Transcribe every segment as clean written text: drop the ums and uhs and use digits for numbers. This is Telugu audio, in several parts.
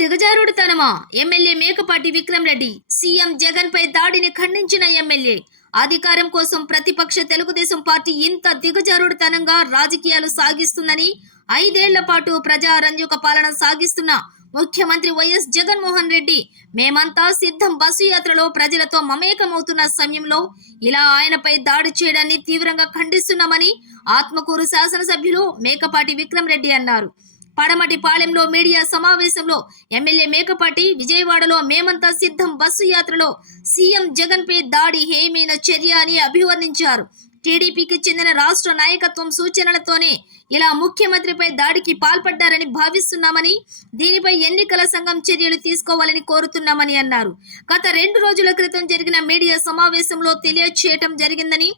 దిగజారుడుతనమా? ఎమ్మెల్యే మేకపాటి విక్రమ్ రెడ్డి సీఎం జగన్ పై దాడిని ఖండించిన ఎమ్మెల్యే అధికారం కోసం ప్రతిపక్ష తెలుగుదేశం పార్టీ ఇంత దిగజారుడుతనంగా రాజకీయాలు సాగిస్తుందని 5 ఏళ్ల పాటు ప్రజారంజక పాలన సాగిస్తున్న ముఖ్యమంత్రి వైఎస్ జగన్మోహన్ రెడ్డి మేమంతా సిద్ధం బస్సు యాత్రలో ప్రజలతో మమేకమవుతున్న సమయంలో ఇలా ఆయనపై దాడి చేయడాన్ని తీవ్రంగా ఖండిస్తున్నామని ఆత్మకూరు శాసనసభ్యులు మేకపాటి విక్రమ్ రెడ్డి అన్నారు. పడమటి పాలెంలో మీడియా సమావేశంలో ఎమ్మెల్యే మేకపాటి విజయవాడలో మేమంతా సిద్ధం బస్సు యాత్రలో సీఎం జగన్ పై దాడి హేయమైన చర్య అని అభివర్ణించారు. టీడీపీకి చెందిన రాష్ట్ర నాయకత్వం సూచనలతోనే ఇలా ముఖ్యమంత్రిపై దాడికి పాల్పడ్డారని భావిస్తున్నామని, దీనిపై ఎన్నికల సంఘం చర్యలు తీసుకోవాలని కోరుతున్నామని అన్నారు. గత 2 రోజుల క్రితం జరిగిన మీడియా సమావేశంలో తెలియచేయటం జరిగిందని,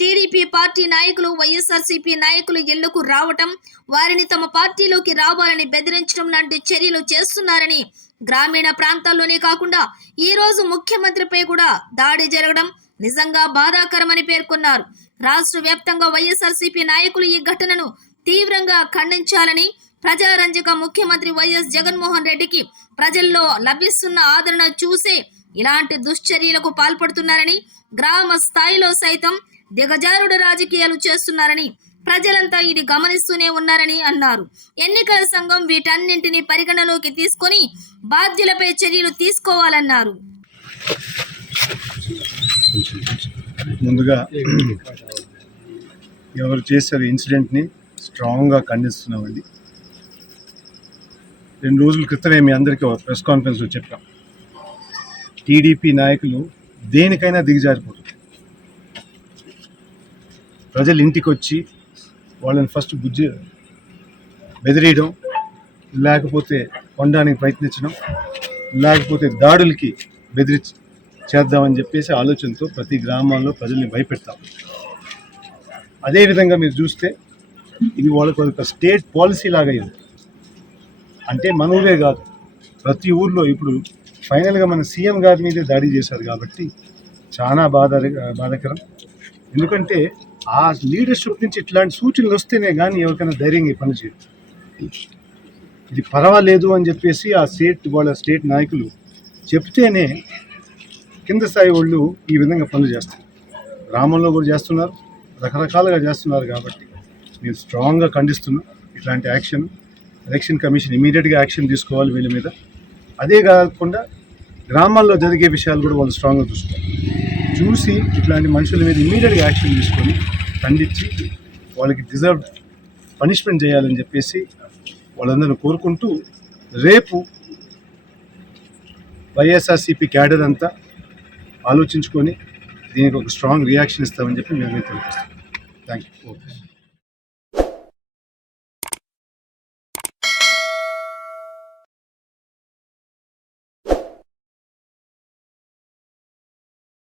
టీడీపీ పార్టీ నాయకులు వైఎస్ఆర్సీపీ నాయకులు ఇళ్లకు రావటం, వారిని తమ పార్టీలోకి రావాలని బెదిరించడం లాంటి చర్యలు చేస్తున్నారని, గ్రామీణ ప్రాంతాల్లోనే కాకుండా ఈ రోజు ముఖ్యమంత్రిపై కూడా దాడి జరగడం నిజంగా బాధాకరమని పేర్కొన్నారు. రాష్ట్ర వ్యాప్తంగా వైఎస్ఆర్సీపీ నాయకులు ఈ ఘటనను తీవ్రంగా ఖండించాలని, ప్రజారంజక ముఖ్యమంత్రి వైఎస్ జగన్మోహన్ రెడ్డికి ప్రజల్లో లభిస్తున్న ఆదరణ చూసే ఇలాంటి దుశ్చర్యలకు పాల్పడుతున్నారని, గ్రామ స్థాయిలో సైతం దిగజారుడు రాజకీయాలు చేస్తున్నారని, ప్రజలంతా ఇది గమనిస్తూనే ఉన్నారని అన్నారు. ఎన్నికల సంఘం వీటన్నింటినీ పరిగణలోకి తీసుకొని బాధ్యులపై చర్యలు తీసుకోవాలన్నారు. ముందుగా ఎవరు చేశారు ఇన్సిడెంట్ని స్ట్రాంగ్గా ఖండిస్తున్నామండి. 2 రోజుల క్రితమే మీ అందరికీ ప్రెస్ కాన్ఫరెన్స్లో చెప్పాం, టీడీపీ నాయకులు దేనికైనా దిగజారిపోతారు. ప్రజలు ఇంటికి వచ్చి వాళ్ళని ఫస్ట్ బెదిరియడం, లేకపోతే కొనడానికి ప్రయత్నించడం, లేకపోతే దాడులకి చేద్దామని చెప్పేసి ఆలోచనతో ప్రతి గ్రామాల్లో ప్రజల్ని భయపెడతాం. అదేవిధంగా మీరు చూస్తే ఇది వాళ్ళకి ఒక స్టేట్ పాలసీ లాగా అయింది. అంటే మన ఊరే కాదు, ప్రతి ఊర్లో ఇప్పుడు ఫైనల్గా మన సీఎం గారి మీదే దాడి చేశారు కాబట్టి చాలా బాధాకరం. ఎందుకంటే ఆ లీడర్షిప్ నుంచి ఇట్లాంటి సూచనలు వస్తేనే కానీ ఎవరికైనా ధైర్యంగా ఈ పని చేయరు. ఇది పర్వాలేదు అని చెప్పేసి వాళ్ళ స్టేట్ నాయకులు చెప్తేనే కింద స్థాయి వాళ్ళు ఈ విధంగా పనులు చేస్తారు. గ్రామంలో కూడా చేస్తున్నారు, రకరకాలుగా చేస్తున్నారు. కాబట్టి నేను స్ట్రాంగ్గా ఖండిస్తున్నాను ఇట్లాంటి యాక్షన్. ఎలక్షన్ కమిషన్ ఇమీడియట్గా యాక్షన్ తీసుకోవాలి వీళ్ళ మీద. అదే కాకుండా గ్రామాల్లో జరిగే విషయాలు కూడా వాళ్ళు స్ట్రాంగ్గా చూసి ఇట్లాంటి మనుషుల మీద ఇమీడియట్గా యాక్షన్ తీసుకొని ఖండించి వాళ్ళకి డిజర్వ్ పనిష్మెంట్ చేయాలని చెప్పేసి వాళ్ళందరూ కోరుకుంటూ, రేపు వైఎస్ఆర్సీపీ క్యాడర్ అంతా ఆలోచించుకొని దీనికి ఒక స్ట్రాంగ్ రియాక్షన్ ఇస్తామని చెప్పి మేము తెలియజేస్తాం. Thank you.